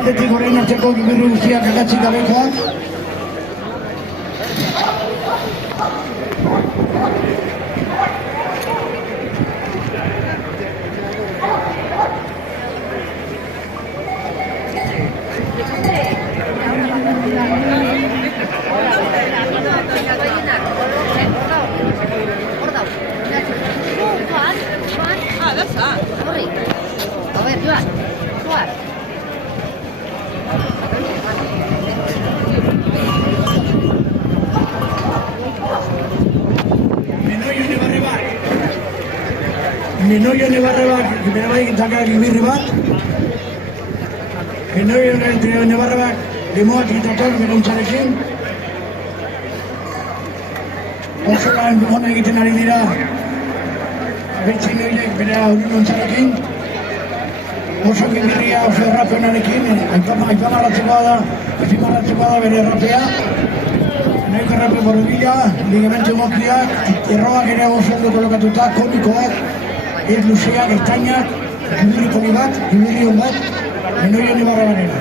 aldetik orain arteko gibirri guztiak akatzik gabekoak. Menoio nebarrebak, berebaik itakak gibirri bat. Menoio nebarrebak, limoak itatak beruntzarekin. Oso lan hona egiten ari dira, betxin horiek bere horuntzarekin. Oso gibirria, oso errapenarekin, aipamarratzekoa da bere errapea. Nahiko errape borobila, ligamentu mokiak, erroak ere oso ondo kolokatuta, komikoak. Ez luzeak, ertainak, gibirri komi bat, gibirri hon bat, Menoio nebarrebanera.